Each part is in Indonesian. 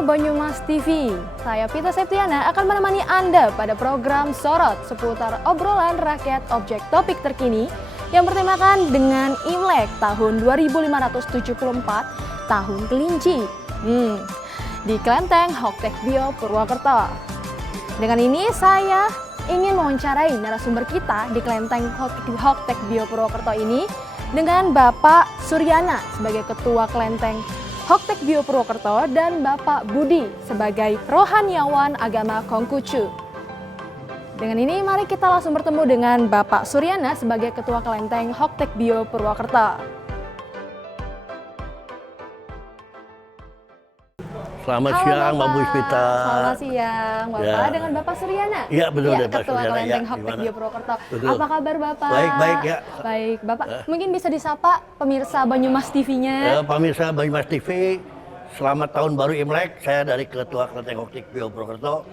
pemirsa Banyumas TV, saya Pita Septiana akan menemani Anda pada program Sorot seputar obrolan rakyat objek topik terkini yang bertemakan dengan Imlek tahun 2574, tahun kelinci, di Klenteng Hoktek Bio Purwokerto. Dengan ini saya ingin mewawancarai narasumber kita di Klenteng Hoktek Bio Purwokerto ini dengan Bapak Suryana sebagai Ketua Klenteng Hoktek Bio Purwokerto dan Bapak Budi sebagai rohaniawan agama Konghucu. Dengan ini mari kita langsung bertemu dengan Bapak Suryana sebagai Ketua Klenteng Hoktek Bio Purwokerto. Selamat siang, Mbak Puspita. Selamat siang, Bapak. Ya. Dengan Bapak Suryana. Iya, betul. Ya, Ketua Klenteng Hoktek Bio Purwokerto. Apa kabar Bapak? Baik ya. Baik, Bapak. Mungkin bisa disapa pemirsa Banyumas TV-nya. Pemirsa Banyumas TV, selamat tahun baru Imlek. Saya dari Ketua Klenteng Hoktek Bio Purwokerto.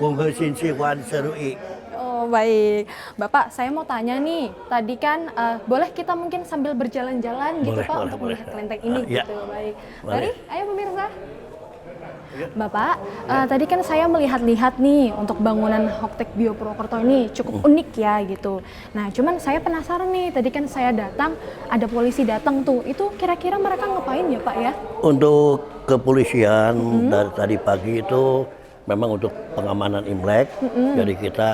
Konghucu Wan Serui. Oh baik, Bapak saya mau tanya nih, tadi kan boleh kita mungkin sambil berjalan-jalan gitu Pak untuk melihat kelenteng ini gitu, baik. Mari, ayo pemirsa. Bapak, tadi kan saya melihat-lihat nih untuk bangunan Hoktek Bio Purwokerto ini cukup unik ya gitu. Nah cuman saya penasaran nih, tadi kan saya datang, ada polisi datang tuh, itu kira-kira mereka ngapain ya Pak ya? Untuk kepolisian dari tadi pagi itu memang untuk pengamanan Imlek, jadi kita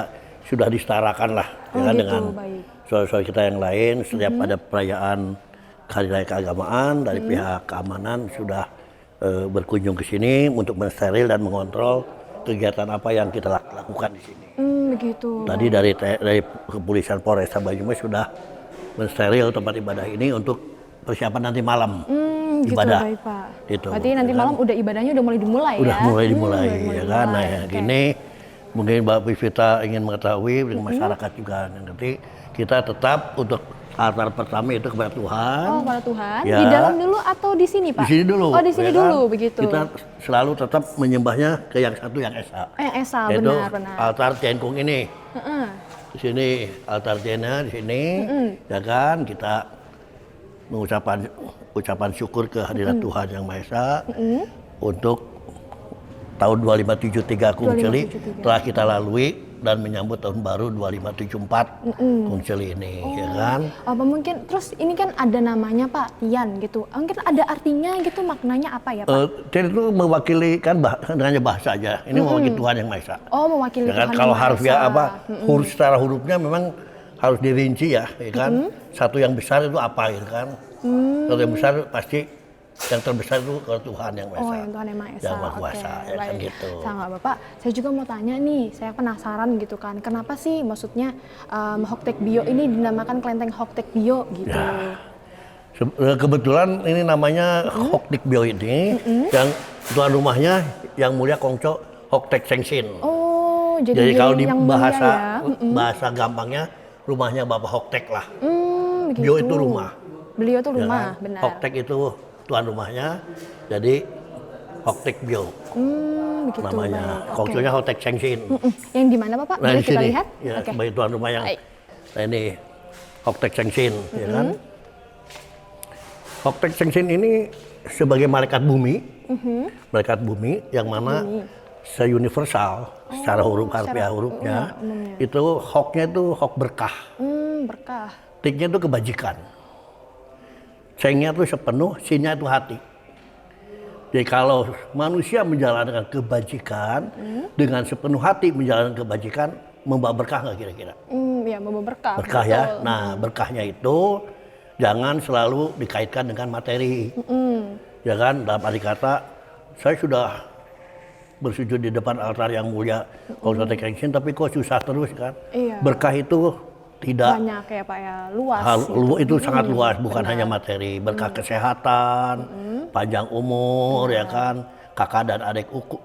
sudah disetarakan lah ya gitu, dengan saudara-saudara kita yang lain. Setiap ada perayaan hari raya keagamaan dari pihak keamanan sudah berkunjung ke sini untuk mensteril dan mengontrol kegiatan apa yang kita lakukan di sini. Begitu. Tadi dari kepolisian Polresta Banyumas sudah mensteril tempat ibadah ini untuk persiapan nanti malam ibadah. Gitu, baik, Pak. Gitu. Berarti nanti malam udah ibadahnya udah mulai dimulai ya? Udah mulai dimulai ya kan. Nah ya, gini mungkin Mbak Puspita ingin mengetahui dengan masyarakat juga nanti kita tetap untuk altar pertama itu kepada Tuhan. Oh, kepada Tuhan. Ya. Di dalam dulu atau di sini, Pak? Di sini dulu. Oh, di sini ya dulu, kan? begitu. Kita selalu tetap menyembahnya ke yang satu yang esa. Yang esa, yaitu benar. altar Tiankung ini. Di sini altar Tiannya di sini, ya kan? Kita mengucapkan ucapan syukur kehadirat Tuhan Yang Maha Esa untuk tahun 2573 Konghucu telah kita lalui dan menyambut tahun baru 2574 Konghucu ini, ya kan? Apa mungkin terus ini kan ada namanya Pak Tian gitu. Mungkin ada artinya gitu, maknanya apa ya Pak? Tian itu mewakili kan hanya bahasa aja. Ini mewakili Tuhan Yang Maha Esa. Oh, mewakili ya kan? Tuhan Kalau Yang Maha Esa. harfiah apa huruf secara hurufnya memang harus dirinci ya, kan? Satu yang besar itu apa, ya kan? Satu yang besar pasti yang terbesar itu ke Tuhan Yang Maha Esa. Oh, yang Tuhan Yang Maha Esa. Yang Maha Kuasa, ya kan gitu. Sama Bapak, saya juga mau tanya nih, saya penasaran gitu kan, kenapa sih maksudnya Hoktek Bio ini dinamakan Klenteng Hoktek Bio gitu? Ya. Kebetulan ini namanya Hoktek Bio ini, yang tuan rumahnya Yang Mulia Kongco Hoktek Sengsin. Oh, jadi kalau di bahasa bahasa gampangnya rumahnya Bapak Hoktek lah. Begitu. Bio itu rumah. Beliau itu rumah, ya kan? benar. Hoktek itu tuan rumahnya, jadi Hoktek Bio. Begitu, namanya. Kongconya Hoktek Sengsin. Yang di mana Bapak? Nah, boleh kita sini, lihat? ya, sebagai tuan rumah yang nah ini Hoktek Sengsin, ya kan? Hoktek Sengsin ini sebagai malaikat bumi, yang mana se-universal secara huruf harfiah hurufnya, itu hoknya itu hok berkah. Berkah. Tiknya itu kebajikan. Sengnya itu sepenuh, sinnya itu hati. Jadi kalau manusia menjalankan kebajikan dengan sepenuh hati menjalankan kebajikan, membawa berkah nggak kira-kira? Ya, membawa berkah. Berkah betul. Ya. Nah, berkahnya itu jangan selalu dikaitkan dengan materi. Ya kan, dalam arti kata, saya sudah bersujud di depan altar Yang Mulia Konghucu Sengsin, tapi kok susah terus kan? Iya. Berkah itu tidak banyak ya Pak ya, luas. Itu sangat luas, bukan hanya materi. Berkah kesehatan, panjang umur, ya kan, kakak dan adik rukun,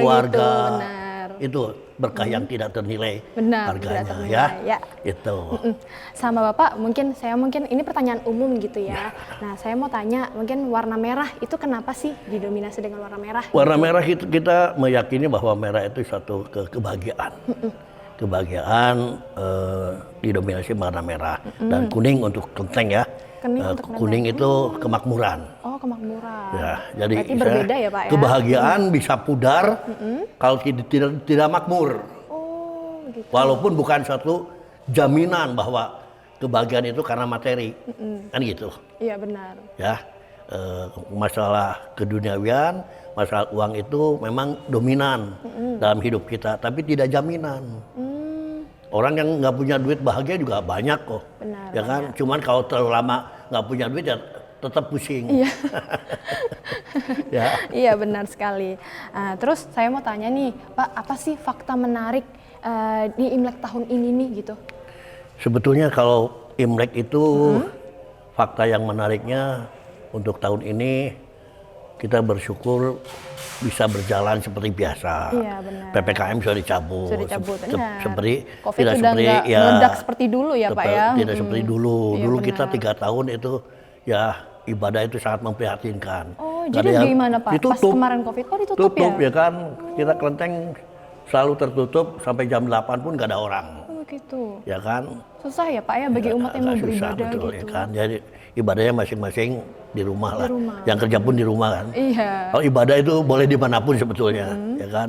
keluarga. Itu berkah yang tidak ternilai harganya, ya. Itu. Sama Bapak, saya mungkin ini pertanyaan umum gitu ya. Nah, saya mau tanya, mungkin warna merah itu kenapa sih didominasi dengan warna merah? Warna merah itu kita meyakini bahwa merah itu suatu kebahagiaan. Kebahagiaan didominasi warna merah dan kuning untuk kelenteng ya. Rekening untuk kelenteng. Kuning itu kemakmuran. Oh, kemakmuran. Ya, jadi berarti berbeda ya Pak ya? Kebahagiaan bisa pudar kalau tidak makmur. Oh, gitu. Walaupun bukan suatu jaminan bahwa kebahagiaan itu karena materi, kan gitu. Iya benar. Ya, masalah keduniawian, masalah uang itu memang dominan dalam hidup kita, tapi tidak jaminan. Orang yang nggak punya duit bahagia juga banyak kok, Benar, ya kan? Cuman kalau terlalu lama nggak punya duit ya tetap pusing. Iya. Ya. Iya benar sekali. Terus saya mau tanya nih, Pak, apa sih fakta menarik di Imlek tahun ini nih gitu? Sebetulnya kalau Imlek itu fakta yang menariknya untuk tahun ini kita bersyukur bisa berjalan seperti biasa. Iya benar. PPKM sudah dicabut. Sudah dicabut, benar. Seperti COVID tidak sudah seperti nggak meledak seperti dulu ya Pak ya? Tidak seperti dulu. Iya, Dulu benar. kita 3 tahun itu ya ibadah itu sangat memprihatinkan. Oh, Nggak jadi ada yang- gimana Pak? Pas Ditutup. kemarin COVID, oh ditutup Ya kan, kita kelenteng selalu tertutup sampai jam 8 pun nggak ada orang. Oh gitu. Ya kan? Susah ya Pak ya bagi umat yang mau Agak susah, beribadah betul, gitu. ya kan? Jadi ibadahnya masing-masing di rumah lah. rumah. Yang kerja pun di rumah kan. Iya. Kalau ibadah itu boleh dimanapun sebetulnya, ya kan.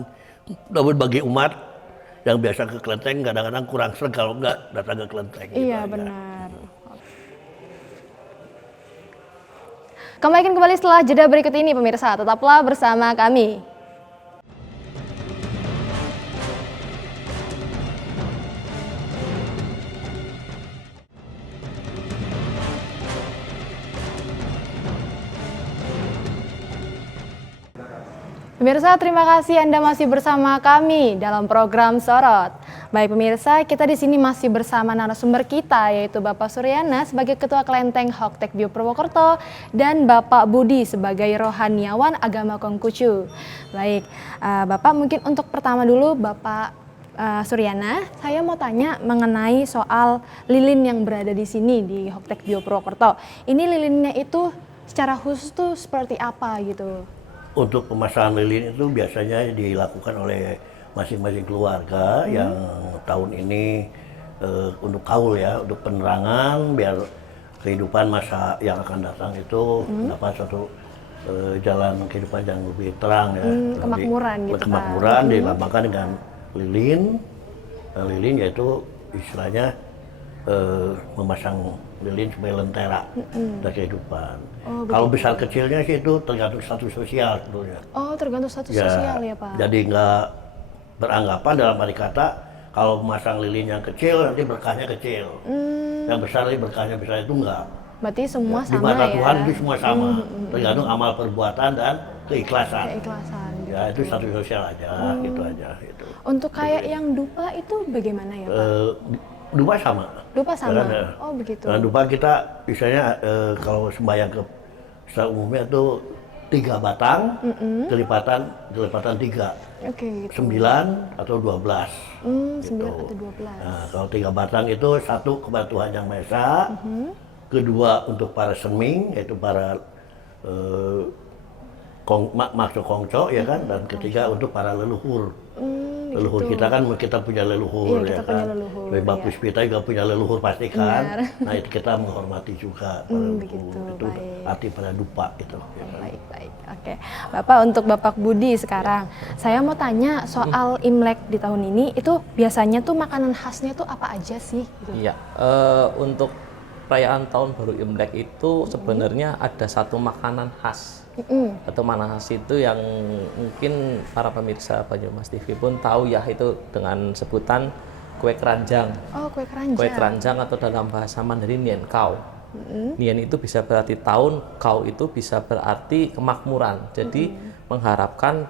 Namun bagi umat yang biasa ke kelenteng kadang-kadang kurang serg kalau nggak datang ke kelenteng. gitu Iya aja. benar. Kami akan kembali setelah jeda berikut ini pemirsa. Tetaplah bersama kami. Pemirsa, terima kasih Anda masih bersama kami dalam program Sorot. Baik pemirsa, kita di sini masih bersama narasumber kita yaitu Bapak Suryana sebagai Ketua Kelenteng Hoktek Bio Purwokerto dan Bapak Budi sebagai Rohaniawan Agama Kongkucu. Baik, Bapak mungkin untuk pertama dulu Bapak Suryana, saya mau tanya mengenai soal lilin yang berada di sini di Hoktek Bio Purwokerto. Ini lilinnya itu secara khusus tuh seperti apa gitu? Untuk pemasangan lilin itu biasanya dilakukan oleh masing-masing keluarga yang tahun ini untuk kaul ya, untuk penerangan biar kehidupan masa yang akan datang itu dapat satu jalan kehidupan yang lebih terang ya. Kemakmuran gitu Pak. Kemakmuran dilambangkan dengan lilin. Lilin yaitu istilahnya memasang lilin sebagai lentera dari kehidupan. Kalau besar kecilnya sih itu tergantung status sosial sebetulnya. Oh, tergantung status sosial ya Pak? Jadi nggak beranggapan dalam arti kata kalau memasang lilin yang kecil nanti berkahnya kecil. Yang besar nanti berkahnya besar itu enggak. Berarti semua Di sama mata ya? Tuhan itu semua sama. Tergantung amal perbuatan dan keikhlasan. Keikhlasan. Ya itu status sosial aja, gitu aja. Gitu. Untuk kayak yang dupa itu bagaimana ya Pak? Dupa sama. Dupa sama? Karena, Oh begitu. Dengan dupa kita misalnya kalau sembahyang ke secara umumnya itu 3 batang, kelipatan 3. Oke gitu. 9 atau 12. 9 atau 12. Nah, kalau 3 batang itu satu kepada Tuhan Yang Maha Esa, kedua untuk para seming yaitu para maksud kongco ya kan, dan ketiga untuk para leluhur. Leluhur kita kan kita punya leluhur Iya, ya kita punya kan. leluhur, Bapak iya. Puspita juga punya leluhur pasti kan. Benar. Nah itu kita menghormati juga para leluhur. begitu, Itu baik. arti pada dupa itu. Ya kan. Baik. Oke. Bapak, untuk Bapak Budi sekarang, saya mau tanya soal Imlek di tahun ini, itu biasanya tuh makanan khasnya tuh apa aja sih? Gitu. Iya, untuk perayaan Tahun Baru Imlek itu sebenarnya ada satu makanan khas. Atau makanan khas itu yang mungkin para pemirsa Banyumas TV pun tahu ya, itu dengan sebutan kue keranjang. Oh, kue keranjang. Kue keranjang atau dalam bahasa Mandarin Nian Kau. Nian itu bisa berarti tahun, Kau itu bisa berarti kemakmuran. Jadi mengharapkan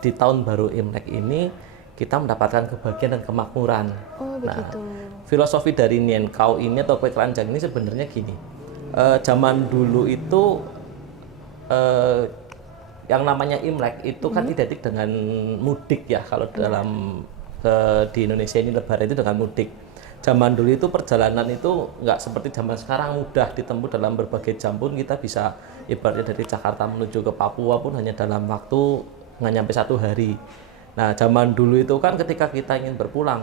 di Tahun Baru Imlek ini kita mendapatkan kebahagiaan dan kemakmuran. Oh, begitu. Filosofi dari Nian Kau ini atau kue keranjang ini sebenarnya gini. Zaman dulu itu yang namanya Imlek itu kan identik dengan mudik ya, kalau dalam di Indonesia ini Lebaran itu dengan mudik. Zaman dulu itu perjalanan itu nggak seperti zaman sekarang mudah ditempuh dalam berbagai jam, pun kita bisa ibaratnya dari Jakarta menuju ke Papua pun hanya dalam waktu nggak nyampe 1 hari. Nah zaman dulu itu kan ketika kita ingin berpulang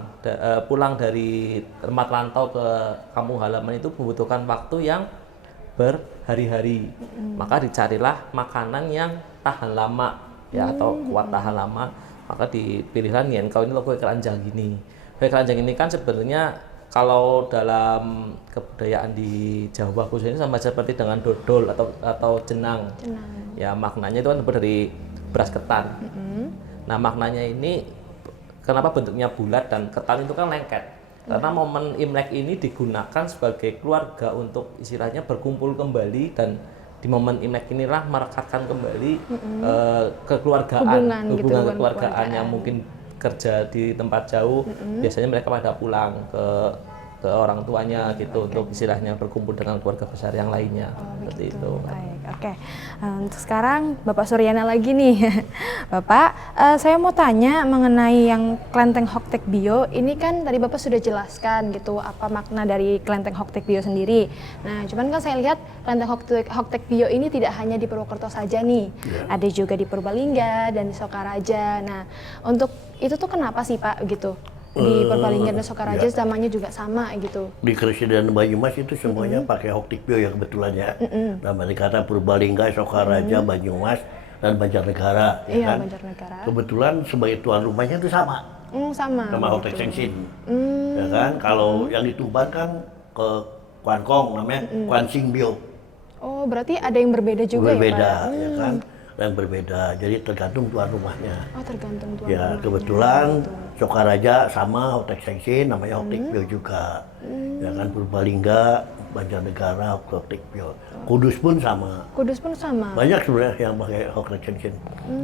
pulang dari tempat rantau ke kampung halaman itu membutuhkan waktu yang berhari-hari. Maka dicarilah makanan yang tahan lama ya atau kuat tahan lama. Maka dipilihlah Nyenkau ini loh, kue keranjang gini. Kue keranjang ini kan sebenarnya kalau dalam kebudayaan di Jawa khususnya sama seperti dengan dodol atau jenang. Ya maknanya itu kan terbuat dari beras ketan. Nah maknanya ini kenapa bentuknya bulat dan ketan itu kan lengket. Karena momen Imlek ini digunakan sebagai keluarga untuk istilahnya berkumpul kembali, dan di momen Imlek inilah merekatkan kembali kekeluargaan, hubungan kekeluargaan yang mungkin kerja di tempat jauh, biasanya mereka pada pulang ke orang tuanya gitu untuk istilahnya berkumpul dengan keluarga besar yang lainnya. Seperti itu. Baik, oke. Untuk sekarang Bapak Suryana lagi nih. Bapak, saya mau tanya mengenai yang Klenteng Hoktek Bio. Ini kan tadi Bapak sudah jelaskan gitu apa makna dari Klenteng Hoktek Bio sendiri. Nah, cuman kan saya lihat Klenteng Hoktek Bio ini tidak hanya di Purwokerto saja nih. Ada juga di Purbalingga dan di Sokaraja. Nah, untuk itu tuh kenapa sih Pak gitu? Di Purbalingga dan Sokaraja namanya juga sama gitu. Di Gresik dan Banyumas itu semuanya pakai Hoktek Bio ya kebetulan ya. Namanya kata Purbalingga, Sokaraja, Banyumas, dan Banjarnegara. Iya, kan? Banjarnegara. Kebetulan sebagai tuan rumahnya itu sama. Sama. Sama Hoktek Sengsin. Ya kan? Kalau yang di Tuban kan ke Kuankong namanya Kwansing Bio. Oh, berarti ada yang berbeda juga Berbeda, ya Pak? ya kan? Dan berbeda. Jadi tergantung tuan rumahnya. Oh, tergantung tuan Ya, rumahnya. kebetulan Sokaraja sama Hoktek Sengsin namanya Hoktek Bio juga. Ya kan, Purbalingga, Banjarnegara, Hoktek Bio. Kudus pun sama. Kudus pun sama. Banyak sebenarnya yang pakai Hoktek Sengsin.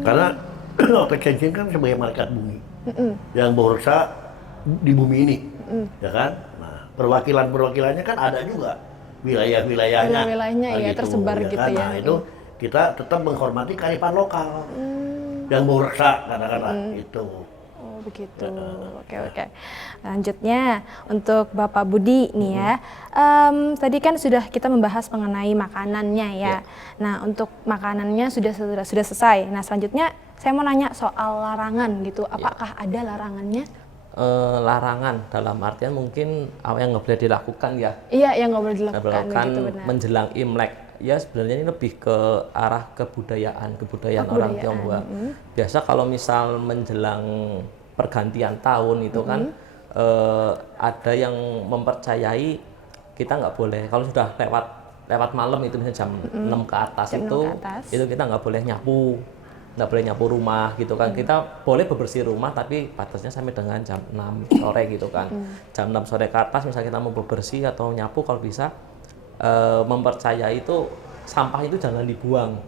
Karena Hoktek Sengsin kan sebagai malaikat bumi. Yang berusaha di bumi ini. Ya kan? Nah, perwakilan-perwakilannya kan ada juga. Wilayah-wilayahnya. Wilayahnya ya, tersebar gitu kan? ya. Nah, itu kita tetap menghormati kearifan lokal. Yang berusaha katakanlah itu. Oh, begitu. Oke. Lanjutnya untuk Bapak Budi nih ya. Tadi kan sudah kita membahas mengenai makanannya ya. Nah, untuk makanannya sudah selesai. Nah, selanjutnya saya mau nanya soal larangan gitu. Apakah ada larangannya? Larangan dalam artian mungkin apa yang nggak boleh dilakukan ya. Iya, yang nggak boleh dilakukan Kan gitu, benar. menjelang Imlek. Ya sebenarnya ini lebih ke arah kebudayaan orang Tionghoa. Biasa kalau misal menjelang pergantian tahun itu kan ada yang mempercayai kita nggak boleh kalau sudah lewat malam itu misalnya jam 6 ke atas itu kita nggak boleh nyapu rumah gitu kan. Kita boleh bebersih rumah tapi batasnya sampai dengan jam 6 sore gitu kan. Jam 6 sore ke atas misalnya kita mau bebersih atau nyapu kalau bisa mempercayai itu sampah itu jangan dibuang.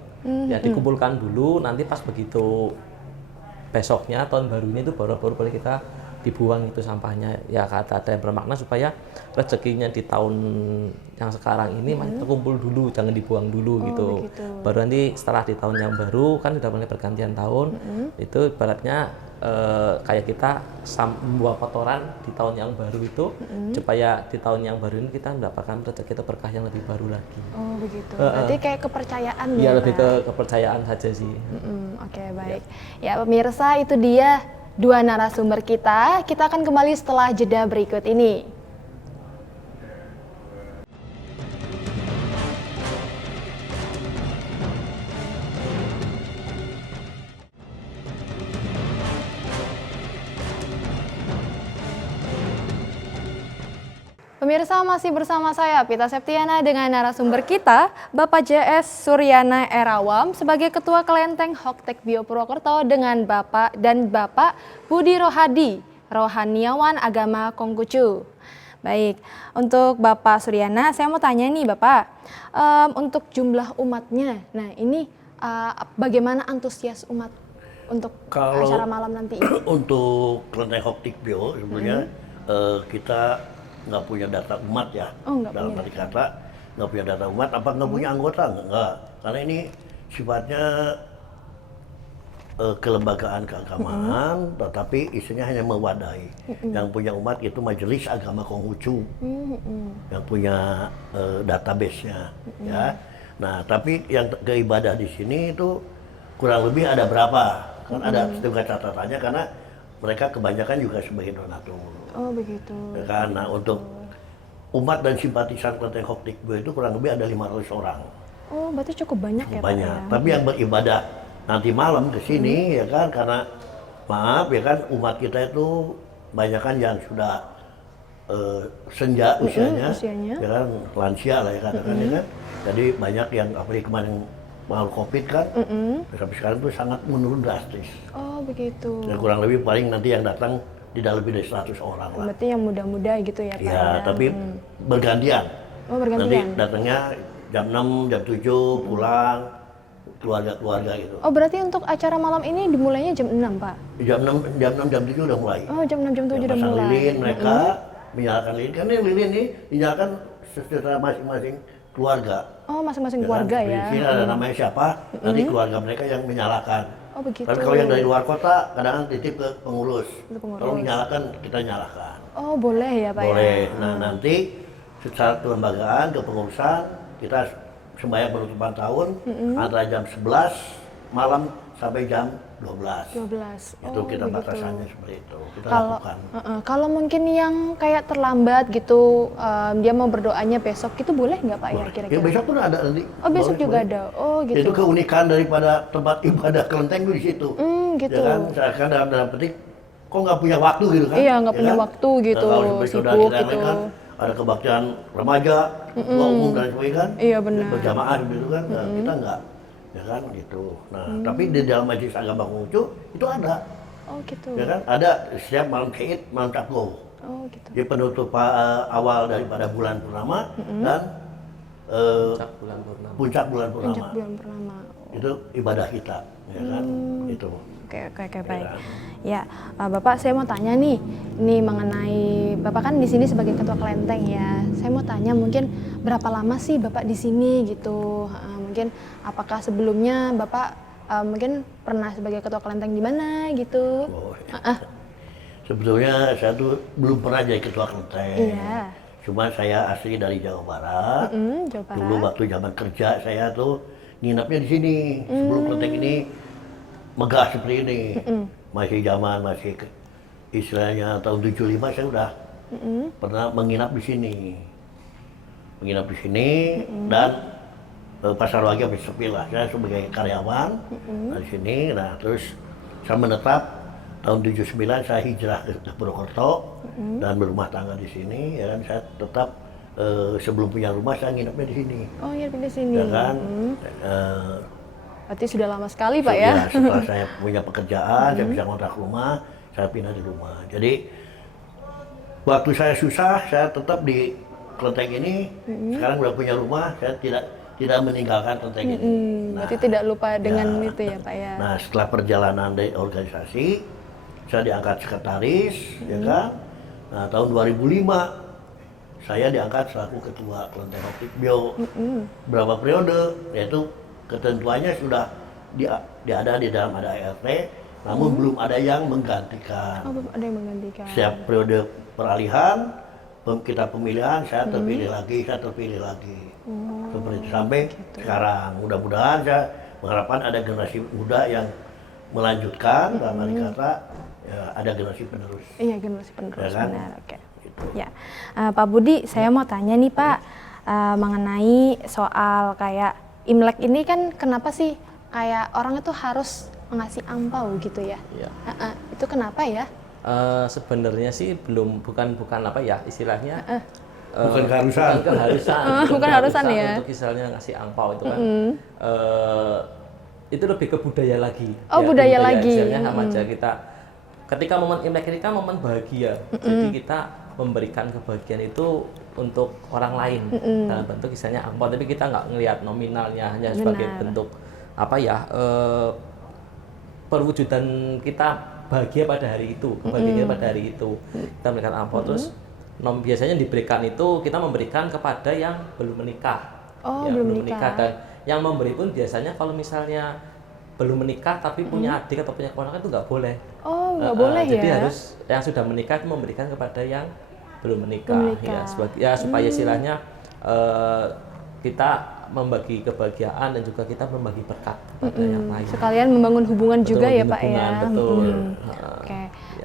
Ya dikumpulkan dulu, nanti pas begitu besoknya tahun barunya itu baru boleh kita dibuang itu sampahnya. Ya kata ada yang bermakna supaya rezekinya di tahun yang sekarang ini masih terkumpul dulu, jangan dibuang dulu gitu. Begitu. Baru nanti setelah di tahun yang baru kan sudah mulai pergantian tahun, itu ibaratnya kayak kita membuang kotoran di tahun yang baru itu supaya di tahun yang baru ini kita mendapatkan rezeki atau berkah yang lebih baru lagi. Oh, begitu. Berarti kayak kepercayaan Iya, ya, lebih Pak? ke kepercayaan saja sih. Oke, baik. Ya, pemirsa, itu dia dua narasumber kita. Kita akan kembali setelah jeda berikut ini. Pemirsa, masih bersama saya Pita Septiana dengan narasumber kita Bapak JS Suryana Erawam sebagai Ketua Klenteng Hoktek Bio Purwokerto dengan Bapak Budi Rohadi, Rohaniawan Agama Konghucu. Baik, untuk Bapak Suryana saya mau tanya nih Bapak, untuk jumlah umatnya, nah ini bagaimana antusias umat untuk acara malam nanti ini? Untuk Klenteng Hoktek Bio sebenarnya kita nggak punya data umat ya. Dalam arti kata nggak punya data umat, apa nggak punya anggota? Nggak. Karena ini sifatnya kelembagaan keagamaan, tetapi isinya hanya mewadahi. Yang punya umat itu Majelis Agama Konghucu, yang punya database-nya. Ya. Nah, tapi yang keibadah di sini itu kurang lebih ada berapa? Kan ada juga catatannya karena mereka kebanyakan juga sebagai donatur. Oh, begitu. Karena untuk umat dan simpatisan Kelenteng Hoktikbyo itu kurang lebih ada 500 orang. Oh, berarti cukup banyak ya Pak Banyak. ya? Tapi yang beribadah nanti malam ke sini ya kan, karena maaf ya kan, umat kita itu banyak kan yang sudah senja usianya, ya kan, lansia lah ya katakan ya kan. Jadi banyak yang apalagi kemarin malam COVID kan, sampai sekarang itu sangat menurun drastis. Oh, begitu. Dan kurang lebih paling nanti yang datang tidak lebih dari 100 orang lah. Berarti yang muda-muda gitu ya Pak Ya, ya? tapi bergantian. Oh, Nanti bergantian. datangnya jam 6, jam 7 pulang, keluarga-keluarga gitu. Oh, berarti untuk acara malam ini dimulainya jam 6 Pak? Jam 6, jam 7 udah mulai. Oh, jam 6, jam 7 udah Pasang mulai. lilin, mereka menyalakan lilin. Karena lilin ini dinyalakan secara masing-masing keluarga. Oh, masing-masing Ya kan? keluarga Di ya? sini ada namanya siapa, nanti keluarga mereka yang menyalakan. Oh, begitu. Tapi kalau yang dari luar kota, kadang titip ke pengurus. Ke pengurus. Kalau menyalakan, kita nyalakan. Oh, boleh ya Pak Boleh. ya? Nah, nanti secara kelembagaan, kepengurusan, kita sembahyang penutupan tahun antara jam 11 malam sampai jam 12. 12. Itu Oh, kita begitu. batasannya seperti itu. Kita Kalau lakukan. kalau mungkin yang kayak terlambat gitu, dia mau berdoanya besok, itu boleh nggak Pak ya Ya, kira-kira? besok pun ada nanti. Oh, besok Boleh, juga boleh. ada. Oh, gitu. Itu keunikan daripada tempat ibadah Kelenteng itu di situ. Gitu. Ya kan, misalkan dalam petik, kok nggak punya waktu gitu kan? Iya, nggak Ya punya kan? waktu gitu, Nah, kalau seperti saudara sibuk kita yang lain gitu. kan, ada kebaktian remaja, ketua umum dan sebagainya kan? Iya, benar. Berjamaah gitu kan, nah, kita nggak. Ya kan, gitu. Nah, tapi di dalam Majelis Agama Konghucu itu ada. Oh, gitu. Ya kan, ada setiap malam Syed, malam Takgo. Oh, gitu. Jadi penutupan awal daripada bulan purnama dan Puncak bulan purnama. puncak bulan purnama. Puncak bulan purnama. Itu ibadah kita, ya kan? Itu. Oke, baik. Ya, Bapak, saya mau tanya nih, ini mengenai Bapak kan di sini sebagai ketua kelenteng ya. Saya mau tanya mungkin berapa lama sih Bapak di sini gitu? Mungkin apakah sebelumnya Bapak mungkin pernah sebagai ketua kelenteng di mana gitu? Oh, ya. Sebetulnya saya tuh belum pernah jadi ketua kelenteng. Iya. Cuma saya asli dari Jawa Barat. Jawa Barat. Dulu waktu zaman kerja saya tuh nginapnya di sini. Sebelum kelenteng ini megah seperti ini. Masih zaman istilahnya tahun 75 saya udah pernah menginap di sini. Menginap di sini dan Pasar Wagi habis sepi lah. Saya sebagai karyawan di sini. Nah, terus saya menetap tahun 79 saya hijrah ke Purwokerto dan berumah tangga di sini. Ya kan, saya tetap sebelum punya rumah saya nginapnya di sini. Oh, iya di sini. Ya kan. Berarti sudah lama sekali Pak ya? Setelah saya punya pekerjaan, saya bisa ngontrak rumah, saya pindah di rumah. Jadi waktu saya susah, saya tetap di kelenteng ini. Sekarang udah punya rumah, saya tidak meninggalkan kelenteng ini. Berarti tidak lupa dengan itu ya Pak ya? Nah, setelah perjalanan dari organisasi, saya diangkat sekretaris, ya kan. Nah, tahun 2005 saya diangkat selaku ketua Kelenteng Hoktikbyo. Berapa periode? Yaitu ketentuannya sudah ada di dalam ada ART, namun belum ada yang menggantikan. Oh, belum ada yang menggantikan. Setiap periode peralihan, kita pemilihan, saya terpilih lagi, saya terpilih lagi. Seperti itu sampai sekarang. Mudah-mudahan saya mengharapkan ada generasi muda yang melanjutkan, dalam arti kata ya, ada generasi penerus. Iya, generasi penerus, Ya kan? benar. Oke. Gitu. Ya, Pak Budi, saya mau tanya nih Pak, mengenai soal kayak Imlek ini kan kenapa sih kayak orang itu harus ngasih angpau gitu ya? Iya. Itu kenapa ya? Sebenarnya sih bukan apa ya istilahnya. Bukan keharusan. Bukan keharusan. Bukan keharusan ya. Untuk misalnya ngasih angpau itu kan. Itu lebih ke budaya lagi. Oh, budaya lagi. Istilahnya sama aja kita. Ketika momen Imlek ini kan momen bahagia. Jadi kita memberikan kebahagiaan itu untuk orang lain dalam bentuk misalnya angpau, tapi kita nggak ngelihat nominalnya, hanya sebagai bentuk apa ya, perwujudan kita bahagia pada hari itu, kebahagiaan pada hari itu. Kita memberikan angpau, terus biasanya diberikan itu kita memberikan kepada yang belum menikah. Oh, Ya, belum menikah. dan yang memberi pun biasanya kalau misalnya belum menikah tapi punya adik atau punya keponakan itu nggak boleh. Oh, nggak boleh Jadi ya? harus yang sudah menikah itu memberikan kepada yang belum menikah. Ya, supaya istilahnya kita membagi kebahagiaan dan juga kita membagi berkat kepada yang lain. Sekalian membangun hubungan Betul, juga ya membangun Pak ya? hubungan, betul. Oke.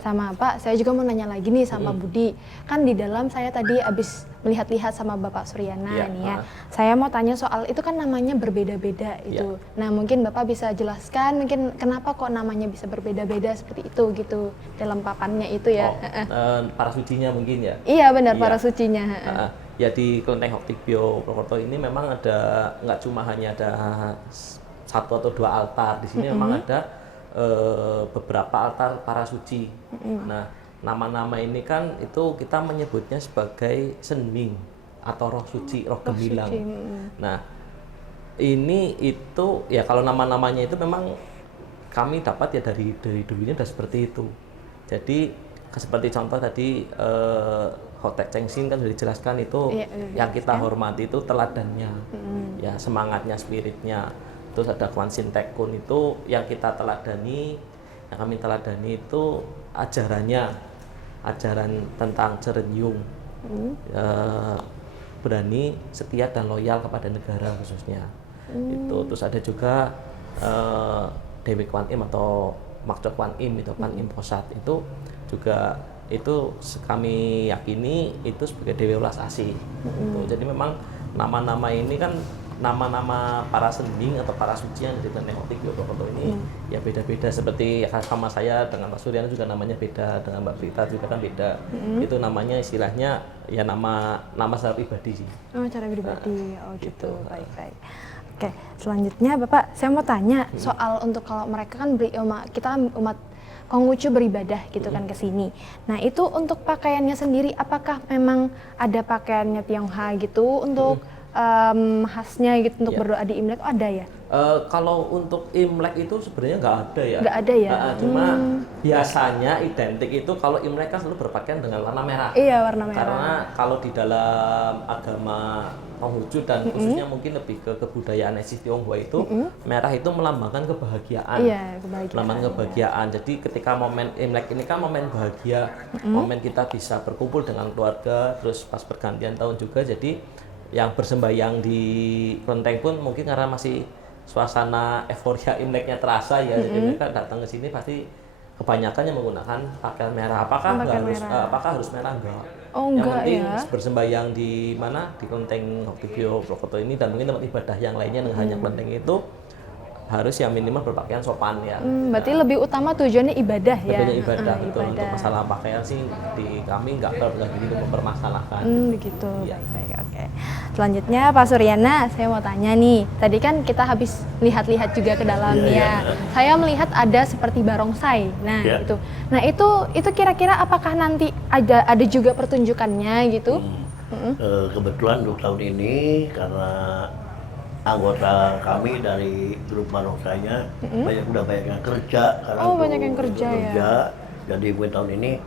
sama Pak, saya juga mau nanya lagi nih sama Budi. Kan di dalam saya tadi habis melihat-lihat sama Bapak Suryana Iya, nih ya. Saya mau tanya soal itu kan namanya berbeda-beda itu. Nah, mungkin Bapak bisa jelaskan mungkin kenapa kok namanya bisa berbeda-beda seperti itu gitu dalam papannya itu ya. Para sucinya mungkin ya. Iya benar, Iya. para sucinya. Ya di Kelenteng Hoktibio Purwokerto ini memang ada, nggak cuma hanya ada satu atau dua altar. Di sini memang ada beberapa altar para suci. Nah, nama-nama ini kan itu kita menyebutnya sebagai sening atau roh suci, roh gemilang. Nah, ini itu ya kalau nama-namanya itu memang kami dapat ya dari dulunya udah seperti itu. Jadi seperti contoh tadi Hotek Chengsin kan sudah dijelaskan itu yang kita hormati itu teladannya, ya semangatnya, spiritnya. Terus ada Kwan Sin Tek Kun itu yang kita teladani, yang kami teladani itu ajarannya, ajaran tentang Cerenyung, berani, setia dan loyal kepada negara khususnya. Itu terus ada juga Dewi Kwan Im atau Makco Kwan Im itu Kwan Im Posat itu juga itu kami yakini itu sebagai Dewi Welas Asih. Jadi memang nama-nama ini kan nama-nama para sening atau para suci yang di Kelenteng Hoktibio Purwokerto ini ya beda-beda, seperti ya sama saya dengan Pak Suryana juga namanya beda, dengan Mbak Prita juga kan beda. Itu namanya istilahnya ya nama secara pribadi sih. Oh, cara pribadi. Oh gitu. Baik-baik. Oke, selanjutnya Bapak saya mau tanya soal untuk kalau mereka kan kita umat Konghucu beribadah gitu kan ke sini. Nah, itu untuk pakaiannya sendiri apakah memang ada pakaiannya Tionghoa gitu untuk khasnya gitu untuk berdoa di Imlek ada ya? Kalau untuk Imlek itu sebenarnya nggak ada ya. Nggak ada ya? Cuma biasanya identik itu kalau Imlek kan selalu berpakaian dengan warna merah. Iya, warna merah. Karena kalau di dalam agama Konghucu dan khususnya mungkin lebih ke kebudayaan etnis Tionghoa itu merah itu melambangkan kebahagiaan. Iya, kebahagiaan. Melambangkan kebahagiaan. Jadi ketika momen Imlek ini kan momen bahagia, momen kita bisa berkumpul dengan keluarga, terus pas pergantian tahun juga. Jadi yang bersembayang di Kelenteng pun mungkin karena masih suasana euforia Imleknya terasa ya, jadi mereka datang ke sini pasti kebanyakan yang menggunakan pakaian merah. Apakah harus merah? Enggak. Oh, yang enggak penting ya. bersembayang di mana, di Kelenteng Hoktibio Purwokerto ini dan mungkin tempat ibadah yang lainnya dengan hanya Kelenteng itu harus yang minimal berpakaian sopan ya. Berarti lebih utama tujuannya ibadah ya. Tujuannya ibadah, betul. Ibadah. Untuk masalah pakaian sih di kami nggak begitu mempermasalahkan. Begitu. Ya. Baik-baik. Oke. Selanjutnya Pak Suryana, saya mau tanya nih. Tadi kan kita habis lihat-lihat juga ke dalamnya. Saya melihat ada seperti barongsai. Nah, itu. Nah, itu kira-kira apakah nanti ada juga pertunjukannya gitu? Kebetulan untuk tahun ini karena anggota kami dari grup barongsainya udah banyak yang kerja. Banyak yang kerja ya. Jadi buat tahun ini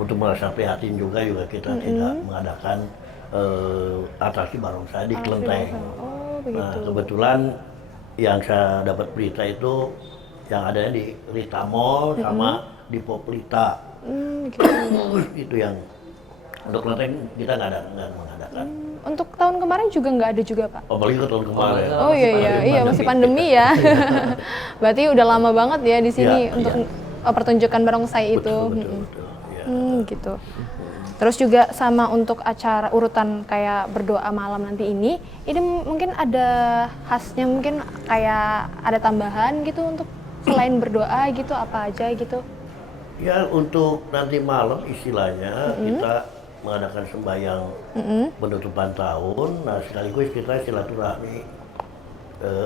untuk merasa prihatin juga kita tidak mengadakan atraksi barongsai di Kelenteng. Nah, kebetulan yang saya dapat berita itu yang adanya di Rita Mall sama di Poplita. Itu yang untuk Kelenteng kita nggak mengadakan. Untuk tahun kemarin juga nggak ada juga Pak? Apalagi ke tahun kemarin. Oh iya masih pandemi ya. Berarti udah lama banget ya di sini untuk pertunjukan barongsai itu. Betul. Gitu. Terus juga sama untuk acara urutan kayak berdoa malam nanti ini mungkin ada khasnya, mungkin kayak ada tambahan gitu untuk selain berdoa gitu, apa aja gitu? Ya, untuk nanti malam istilahnya kita mengadakan sembahyang penutupan tahun. Nah, sekaligus kita silaturahmi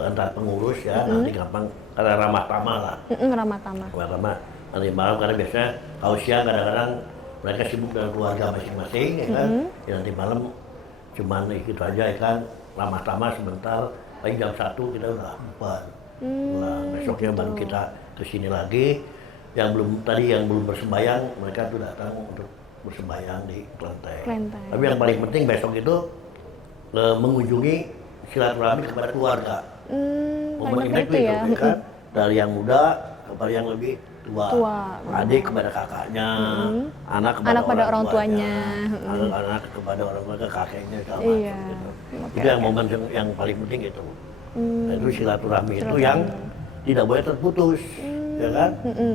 antar pengurus ya, nanti gampang karena ramah tamah lah. Ramah tamah Nanti malam, karena biasanya kalau siang kadang-kadang mereka sibuk dengan keluarga masing-masing ya kan. Ya, nanti malam cuman itu aja ya kan, ramah tamah sebentar, paling jam 1 kita udah bubar. Nah, besoknya baru kita kesini lagi. Yang belum bersembayang, mereka tuh datang untuk bersembayang di Kelenteng. Tapi yang paling penting besok itu mengunjungi silaturahmi kepada keluarga. Momen Imlek itu ya kan, dari yang muda kepada yang lebih tua. Adik kepada kakaknya, anak kepada orang tuanya, anak kepada orang tua ke kakeknya, iya. Gitu. Itu yang momen yang paling penting itu. Nah, itu silaturahmi itu yang tidak boleh terputus. ya kan?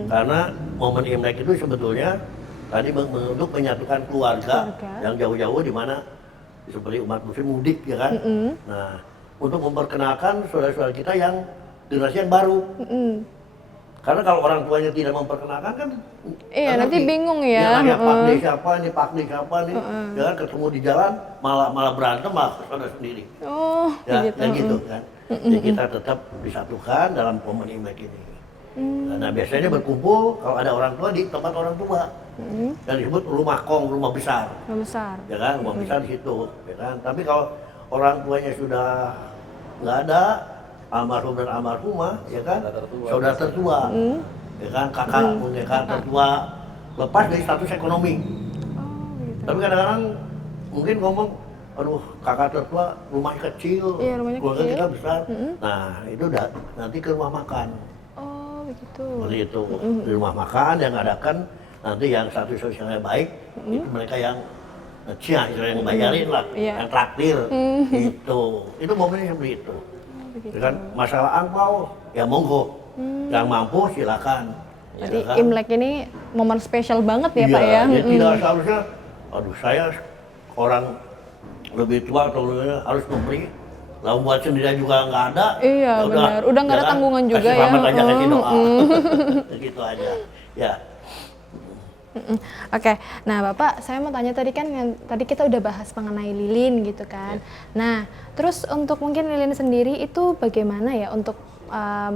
Karena momen Imlek itu sebetulnya tadi untuk menyatukan keluarga yang jauh-jauh di mana seperti umat muslim mudik, ya kan? Nah, untuk memperkenalkan saudara-saudara kita yang generasi yang baru. Karena kalau orang tuanya tidak memperkenalkan kan, Iya, nanti bingung ya. Pak D siapa nih, ya kan, ketemu di jalan malah berantem malah saudara sendiri. Oh, Ya, gitu. gitu kan. Jadi kita tetap disatukan dalam momen Imlek ini. Nah, biasanya berkumpul kalau ada orang tua di tempat orang tua. Yang disebut rumah kong, rumah besar. Yang besar. Ya kan, rumah besar di situ, ya kan. Tapi kalau orang tuanya sudah nggak ada, almarhum dan almarhumah, ya kan, saudara tertua, ya kan, kakak punya kakak tertua, lepas dari status ekonomi. Gitu. Tapi kadang-kadang mungkin ngomong, aduh kakak tertua rumahnya kecil, Iya, rumahnya keluarga kecil. kita besar. Nah itu udah nanti ke rumah makan, Oh, begitu. seperti itu. Di rumah makan yang adakan nanti yang status sosialnya baik, itu mereka yang yang bayarin lah, Iya. yang traktir, itu momennya seperti itu. Kan masalah angpau ya monggo, yang mampu silakan. Jadi Ya kan? Imlek ini momen spesial banget ya, Iya, Pak ya. jadi tidak seharusnya, aduh saya orang lebih tua atau harus memberi, lalu buat sendirian juga nggak ada. Iya, ya benar. Udah nggak ada kan? tanggungan juga Kasih ya. selamat aja, kasih doa. Gitu aja. Ya. Oke, nah Bapak, saya mau tanya tadi kan, tadi kita udah bahas mengenai lilin gitu kan. Nah, terus untuk mungkin lilin sendiri itu bagaimana ya untuk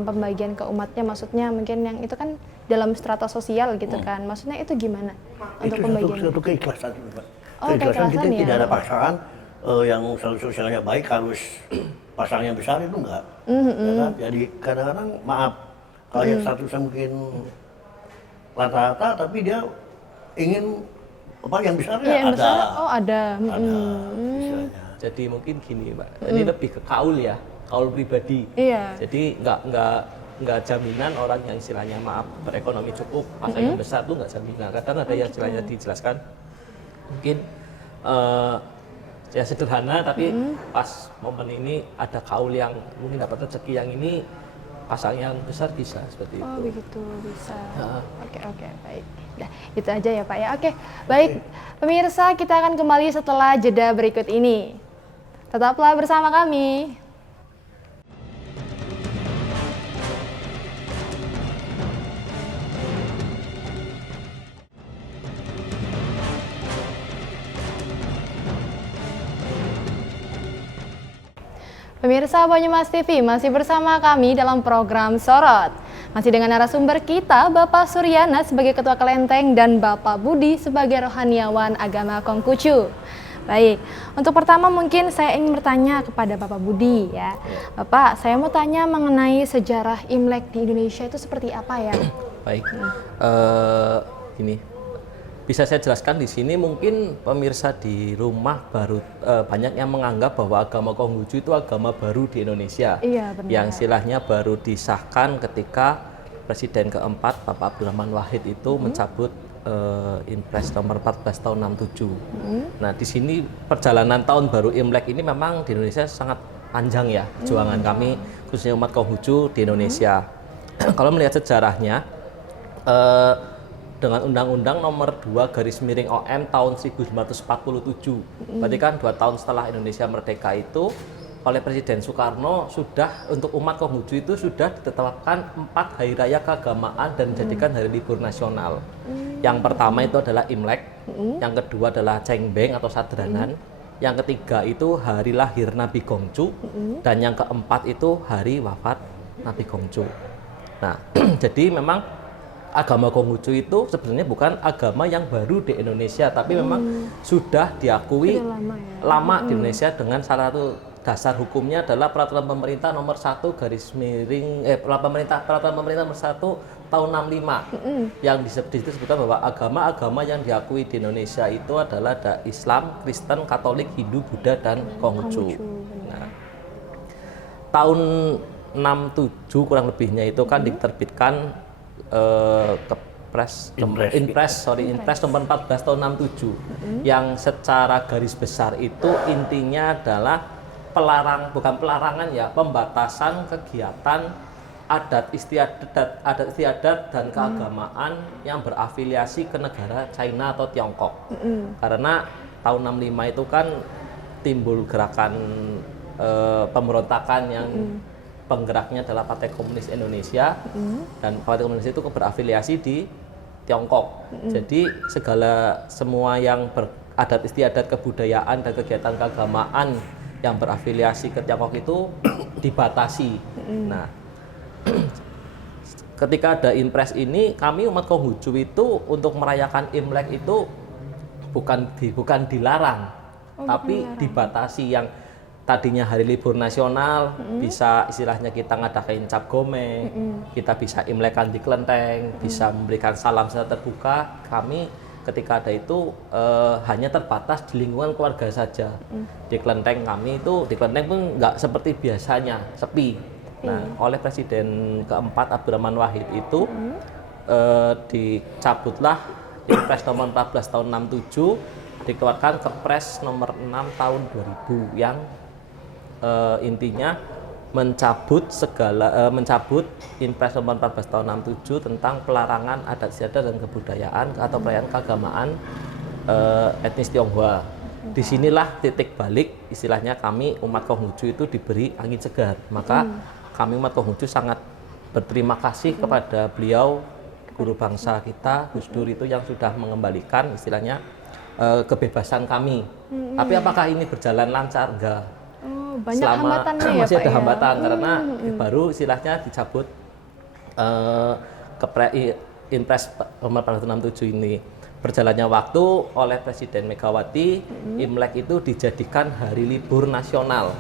pembagian ke umatnya, maksudnya mungkin yang itu kan dalam strata sosial gitu kan, maksudnya itu gimana untuk Itu pembagian? satu keikhlasan, Pak. Oh, Keikhlasan kita keikhlasan ya. tidak ada paksaan yang sosialnya baik harus pasang yang besar itu enggak. Ya kan? Jadi kadang-kadang maaf kalau yang statusnya mungkin rata-rata tapi dia ingin apa yang besar Iya, ya yang ada. besar, oh ada. Istilahnya. Jadi mungkin gini, Mbak. Ini lebih ke kaul ya, kaul pribadi. Iya. Jadi nggak jaminan orang yang istilahnya maaf berekonomi cukup pasang yang besar tuh nggak jaminan. Kadang ada yang istilahnya dijelaskan mungkin ya sederhana tapi pas momen ini ada kaul yang mungkin dapat rezeki yang ini pasang yang besar bisa seperti Oh itu. begitu, bisa. Ya. Oke, baik. Nah, itu aja ya Pak ya. Oke, baik. Pemirsa, kita akan kembali setelah jeda berikut ini. Tetaplah bersama kami. Pemirsa Banyumas TV masih bersama kami dalam program Sorot. Masih dengan narasumber kita, Bapak Suryana sebagai Ketua Kelenteng dan Bapak Budi sebagai rohaniawan agama Konghucu. Baik, untuk pertama mungkin saya ingin bertanya kepada Bapak Budi ya. Bapak, saya mau tanya mengenai sejarah Imlek di Indonesia itu seperti apa ya? Baik, gini, bisa saya jelaskan di sini mungkin pemirsa di rumah baru banyak yang menganggap bahwa agama Konghucu itu agama baru di Indonesia. Iya, benar. Yang istilahnya baru disahkan ketika Presiden keempat Bapak Abdurrahman Wahid itu mencabut Impres nomor 14 tahun 67. Nah, di sini perjalanan tahun baru Imlek ini memang di Indonesia sangat panjang ya perjuangan kami khususnya umat Konghucu di Indonesia. Kalau melihat sejarahnya dengan Undang-Undang nomor 2/OM tahun 1947. Berarti kan 2 tahun setelah Indonesia merdeka itu oleh Presiden Soekarno sudah untuk umat Konghucu itu sudah ditetapkan 4 hari raya keagamaan dan dijadikan hari libur nasional. Yang pertama itu adalah Imlek, yang kedua adalah Cengbeng atau Sadranan, yang ketiga itu hari lahir Nabi Gongcu, dan yang keempat itu hari wafat Nabi Gongcu. Nah, jadi memang agama Konghucu itu sebenarnya bukan agama yang baru di Indonesia, tapi memang sudah diakui Sudah lama di Indonesia dengan salah satu dasar hukumnya adalah Peraturan Pemerintah nomor 1 Peraturan Pemerintah nomor 1 tahun 65 yang disebutkan bahwa agama-agama yang diakui di Indonesia itu adalah ada Islam, Kristen, Katolik, Hindu, Buddha, dan Konghucu. Nah, tahun 67 kurang lebihnya itu kan diterbitkan Impres nomor 14 tahun 67 yang secara garis besar itu intinya adalah pembatasan kegiatan adat istiadat dan keagamaan yang berafiliasi ke negara China atau Tiongkok. Karena tahun 65 itu kan timbul gerakan pemberontakan yang penggeraknya adalah Partai Komunis Indonesia, dan Partai Komunis itu berafiliasi di Tiongkok. Jadi semua yang beradat istiadat, kebudayaan dan kegiatan keagamaan yang berafiliasi ke Tiongkok itu dibatasi. Nah, ketika ada Inpres ini, kami umat Konghucu itu untuk merayakan Imlek itu bukan dilarang, tapi dibatasi. Yang tadinya hari libur nasional, bisa istilahnya kita ngadain cap gome, kita bisa imlekan di kelenteng, bisa memberikan salam secara terbuka. Kami ketika ada itu hanya terbatas di lingkungan keluarga saja. Di kelenteng kami itu, di kelenteng pun nggak seperti biasanya, sepi. Nah, oleh Presiden keempat Abdurrahman Wahid itu dicabutlah Impres nomor 14 tahun 67, dikeluarkan Kepres nomor 6 tahun 2000 yang intinya mencabut Impres nomor 14 tahun 67 tentang pelarangan adat istiadat dan kebudayaan atau perayaan keagamaan etnis Tionghoa. Disinilah titik balik istilahnya kami umat Konghucu itu diberi angin segar. Maka kami umat Konghucu sangat berterima kasih kepada beliau, guru bangsa kita, Gus Dur itu yang sudah mengembalikan istilahnya kebebasan kami. Tapi apakah ini berjalan lancar? Enggak. Banyak hambatannya ya, masih Pak, ada ya? hambatan karena baru istilahnya dicabut Impres nomor 467 ini. Berjalannya waktu oleh Presiden Megawati, Imlek itu dijadikan hari libur nasional.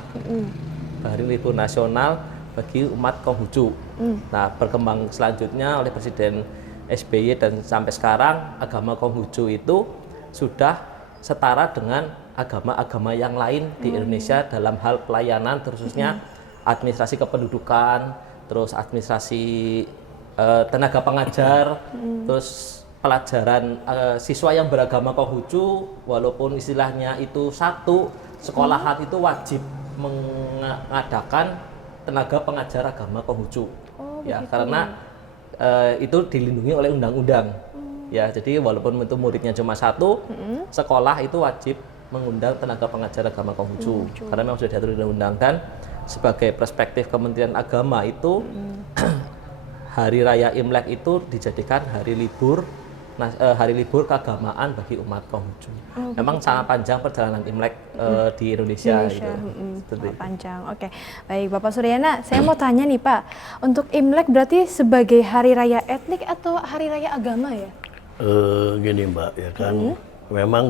Hari libur nasional bagi umat Konghucu. Nah, berkembang selanjutnya oleh Presiden SBY dan sampai sekarang agama Konghucu itu sudah setara dengan agama-agama yang lain di Indonesia dalam hal pelayanan, khususnya administrasi kependudukan, terus administrasi tenaga pengajar, terus pelajaran siswa yang beragama Konghucu, walaupun istilahnya itu satu sekolahan itu wajib mengadakan tenaga pengajar agama Konghucu. Ya, karena itu dilindungi oleh undang-undang. Ya, jadi walaupun itu muridnya cuma satu, sekolah itu wajib mengundang tenaga pengajar agama Konghucu karena memang sudah diatur di undang-undang. Dan sebagai perspektif Kementerian Agama itu hari raya Imlek itu dijadikan hari libur keagamaan bagi umat Konghucu. Memang sangat panjang perjalanan Imlek di Indonesia. Gitu. Panjang. Oke. Baik, Bapak Suryana, saya mau tanya nih, Pak. Untuk Imlek berarti sebagai hari raya etnik atau hari raya agama ya? Gini Mbak, ya kan, memang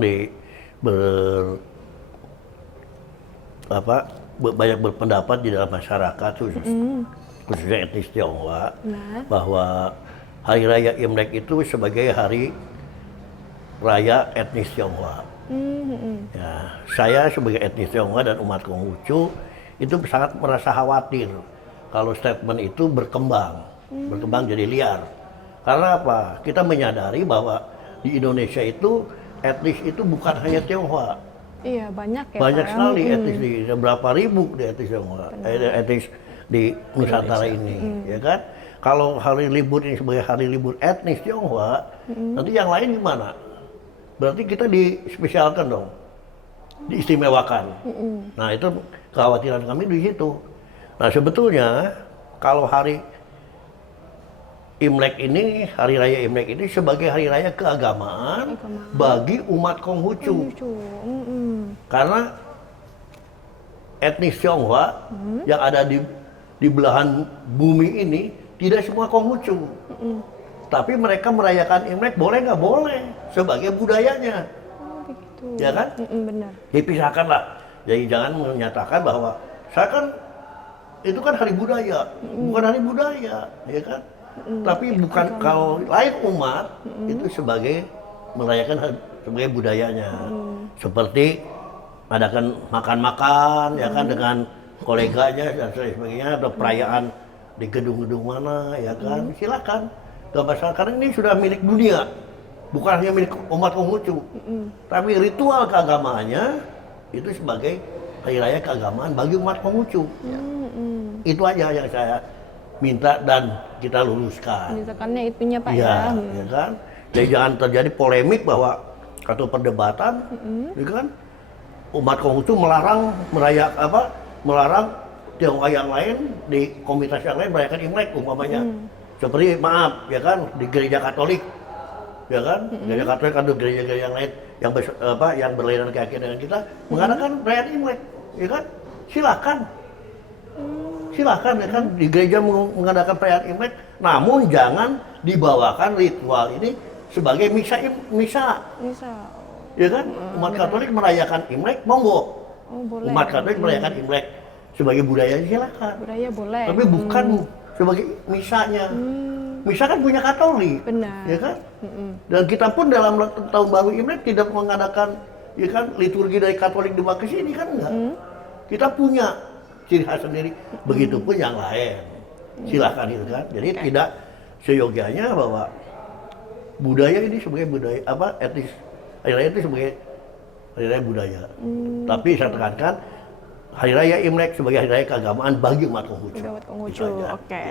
banyak berpendapat di dalam masyarakat khususnya etnis Tionghoa bahwa hari raya Imlek itu sebagai hari raya etnis Tionghoa. Ya, saya sebagai etnis Tionghoa dan umat Konghucu itu sangat merasa khawatir kalau statement itu berkembang jadi liar. Karena apa? Kita menyadari bahwa di Indonesia itu etnis itu bukan hanya Tionghoa. Iya, banyak ya, banyak Pak, sekali etnis di berapa ribu di etnis Tionghoa, etnis di Nusantara ini, ya kan? Kalau hari libur ini sebagai hari libur etnis Tionghoa, nanti yang lain gimana? Berarti kita dispesialkan dong, diistimewakan. Nah, itu kekhawatiran kami di situ. Nah, sebetulnya kalau hari Imlek ini, hari raya Imlek ini sebagai hari raya keagamaan bagi umat Konghucu. Karena etnis Tionghoa yang ada di belahan bumi ini tidak semua Konghucu. Tapi mereka merayakan Imlek boleh nggak boleh sebagai budayanya. Begitu. Ya kan? Benar. Dipisahkanlah. Jadi jangan menyatakan bahwa saya kan itu kan hari budaya, bukan hari budaya, ya kan? Tapi bukan kalau lain umat itu sebagai merayakan sebagai budayanya. Seperti adakan makan-makan ya kan dengan koleganya dan sebagainya, atau perayaan di gedung-gedung mana ya kan, silakan. Gak masalah, karena ini sudah milik dunia, bukan hanya milik umat Konghucu. Tapi ritual keagamaannya itu sebagai hari raya keagamaan bagi umat Konghucu. Itu aja yang saya minta dan kita luruskan. Misalkannya itunya Pak Ya, ya. ya kan. Jadi jangan terjadi polemik bahwa atau perdebatan, ya kan. Umat Konghucu melarang melarang Tionghoa yang lain di komunitas yang lain merayakan Imlek umpamanya. Seperti maaf, ya kan, di gereja Katolik, ya kan, gereja Katolik atau gereja-gereja yang lain yang berlainan keyakinan dengan kita mengadakan perayaan Imlek, ya kan, silakan. Silakan ya kan di gereja mengadakan perayaan Imlek, namun jangan dibawakan ritual ini sebagai misa. Ya kan? Umat Katolik merayakan Imlek, monggo. Boleh. Umat Katolik merayakan Imlek sebagai budaya silakan. Budaya boleh. Tapi bukan sebagai misanya. Misa kan punya Katolik. Benar. Ya kan? Dan kita pun dalam tahun baru Imlek tidak mengadakan ya kan liturgi dari Katolik dibawa ke sini kan enggak. Kita punya ciri khas sendiri, begitupun yang lain. Silakan itu kan. Jadi tidak seyogianya bahwa budaya ini sebagai budaya etnis, hari raya itu sebagai hari raya budaya. Tapi saya tekankan hari raya Imlek sebagai hari raya keagamaan bagi umat Konghucu. Umat Konghucu. Oke.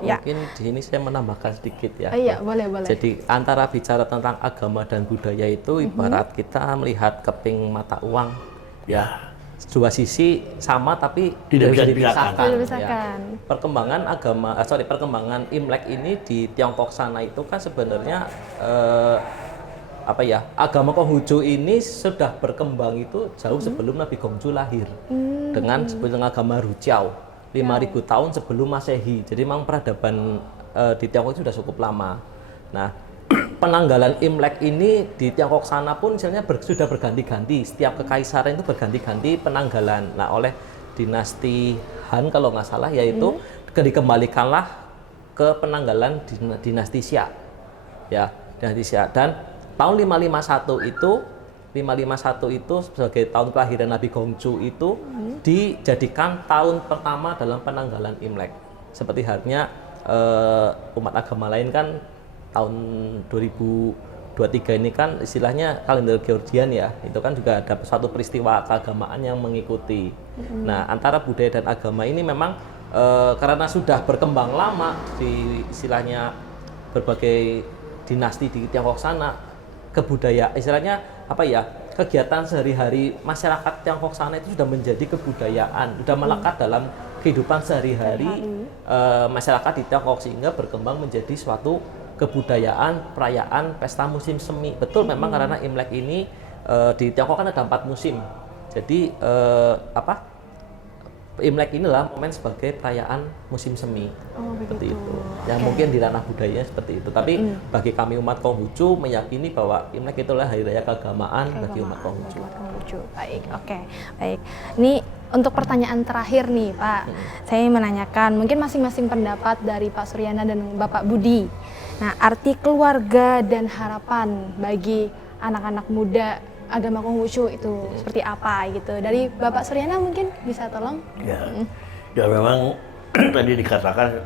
Ya. Mungkin di sini saya menambahkan sedikit ya. Iya, boleh. Jadi antara bicara tentang agama dan budaya itu ibarat kita melihat keping mata uang. Ya. Dua sisi sama tapi Tidak bisa dipisahkan. Tidak dipisahkan. Ya. Perkembangan Imlek ini di Tiongkok sana itu kan sebenarnya agama Konghucu ini sudah berkembang itu jauh sebelum Nabi Konghucu lahir. Dengan sebutan agama Rujiao 5.000 tahun sebelum Masehi. Jadi memang peradaban di Tiongkok itu sudah cukup lama. Nah, penanggalan Imlek ini di Tiongkok sana pun misalnya sudah berganti-ganti. Setiap kekaisaran itu berganti-ganti penanggalan. Nah, oleh dinasti Han kalau nggak salah yaitu dikembalikanlah ke penanggalan dinasti Xia. Ya, dinasti Xia. Dan tahun 551 itu sebagai tahun kelahiran Nabi Konghucu itu dijadikan tahun pertama dalam penanggalan Imlek. Seperti halnya umat agama lain kan tahun 2023 ini kan istilahnya kalender Georgian ya, itu kan juga ada suatu peristiwa keagamaan yang mengikuti. Nah, antara budaya dan agama ini memang karena sudah berkembang lama di istilahnya berbagai dinasti di Tiongkok sana, kebudayaan istilahnya kegiatan sehari-hari masyarakat Tiongkok sana itu sudah menjadi kebudayaan, sudah melekat dalam kehidupan sehari-hari masyarakat di Tiongkok sehingga berkembang menjadi suatu kebudayaan, perayaan, pesta musim semi. Betul memang karena Imlek ini di Tiongkok kan ada 4 musim. Jadi Imlek inilah momen sebagai perayaan musim semi. Seperti itu. Yang mungkin di ranah budayanya seperti itu. Tapi bagi kami umat Konghucu meyakini bahwa Imlek itulah hari raya keagamaan bagi umat Konghucu. Baik, oke. Baik. Ini untuk pertanyaan terakhir nih, Pak. Saya menanyakan mungkin masing-masing pendapat dari Pak Suryana dan Bapak Budi. Nah, arti keluarga dan harapan bagi anak-anak muda agama Konghucu itu seperti apa gitu. Dari Bapak Suryana mungkin bisa tolong? Ya memang tadi dikatakan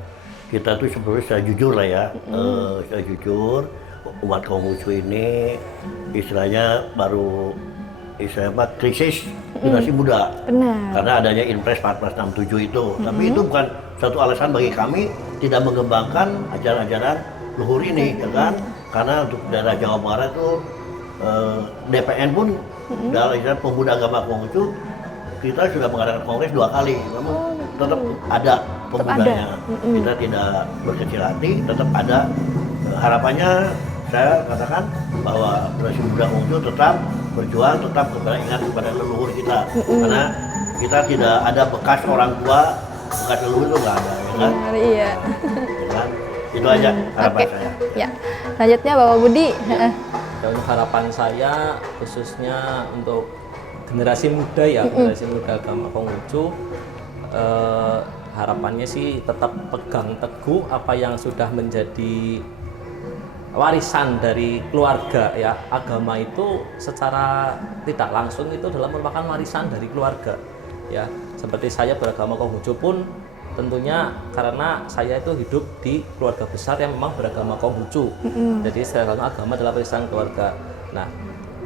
kita tuh sebenarnya secara jujur lah ya, secara jujur umat Konghucu ini istilahnya krisis generasi muda. Benar. Karena adanya Inpres 1467 itu. Tapi itu bukan satu alasan bagi kami tidak mengembangkan ajaran-ajaran luhur ini, ya kan? Karena untuk daerah Jawa Barat itu DPN pun dalam istilah pemuda agama Konghucu kita sudah mengadakan kongres 2 kali. Memang tetap ada pemudanya. Kita tidak berkecil hati, tetap ada. Harapannya saya katakan bahwa generasi muda Konghucu tetap berjuang, tetap ingat kepada leluhur kita. Karena kita tidak ada bekas orang tua, bekas leluhur itu nggak ada, ya kan? Iya. Ya kan? Itu aja harapan saya. Ya, selanjutnya Bapak Budi. Dan untuk harapan saya khususnya untuk generasi muda ya, generasi muda agama Konghucu, harapannya sih tetap pegang teguh apa yang sudah menjadi warisan dari keluarga ya. Agama itu secara tidak langsung itu adalah merupakan warisan dari keluarga ya. Seperti saya beragama Konghucu pun tentunya karena saya itu hidup di keluarga besar yang memang beragama Konghucu. Jadi secara agama adalah warisan keluarga. Nah,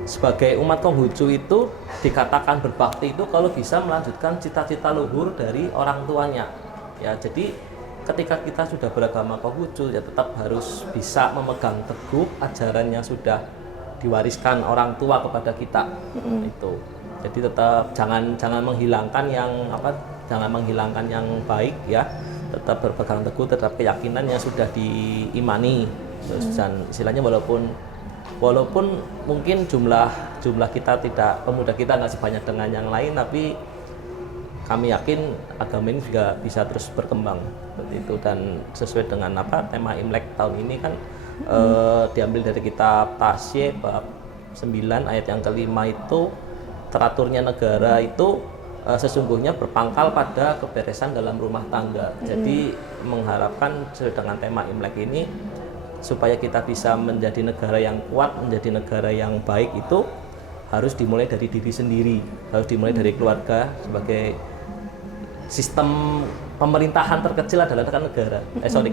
sebagai umat Konghucu itu dikatakan berbakti itu kalau bisa melanjutkan cita-cita luhur dari orang tuanya. Ya, jadi ketika kita sudah beragama Konghucu ya tetap harus bisa memegang teguh ajaran yang sudah diwariskan orang tua kepada kita. Itu. Jadi tetap jangan menghilangkan jangan menghilangkan yang baik ya. Tetap berpegang teguh terhadap keyakinan yang sudah diimani. Dan istilahnya walaupun mungkin jumlah kita tidak, pemuda kita nggak sebanyak dengan yang lain, tapi kami yakin agama ini juga bisa terus berkembang seperti itu. Dan sesuai dengan tema Imlek tahun ini kan diambil dari kitab Tasye bab 9 ayat yang kelima itu, teraturnya negara itu sesungguhnya berpangkal pada keberesan dalam rumah tangga. Jadi mengharapkan sesuai dengan tema Imlek ini supaya kita bisa menjadi negara yang kuat, menjadi negara yang baik, itu harus dimulai dari diri sendiri, harus dimulai dari keluarga. Sebagai sistem pemerintahan terkecil adalah negara,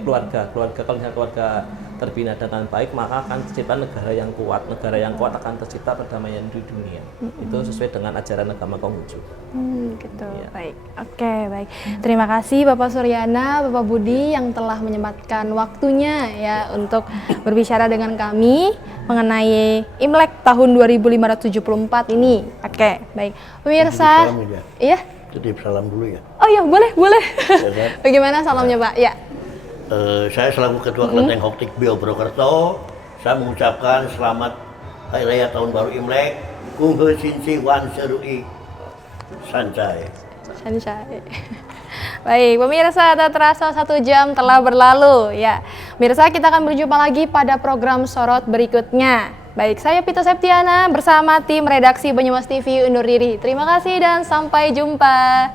keluarga. Kalau misalnya keluarga terbina dengan baik, maka akan tercipta negara yang kuat. Negara yang kuat akan tercipta perdamaian di dunia. Itu sesuai dengan ajaran agama Konghucu. Gitu. Ya. Baik. Oke, baik. Terima kasih Bapak Suryana, Bapak Budi yang telah menyempatkan waktunya ya untuk berbicara dengan kami mengenai Imlek tahun 2574 ini. Oke, baik. Pemirsa, iya? Titip salam dulu ya. Oh iya, boleh. Ya, kan? Bagaimana salamnya, Pak? Ya. Saya selaku Ketua Kelenteng Hoktik Bio Purwokerto, saya mengucapkan selamat Hari Raya Tahun Baru Imlek, Kung He Sin Si Wan Serui Sancai. Baik, pemirsa, tak terasa 1 jam telah berlalu ya. Pemirsa, kita akan berjumpa lagi pada program Sorot berikutnya. Baik, saya Pita Septiana bersama tim redaksi Banyumas TV undur diri. Terima kasih dan sampai jumpa.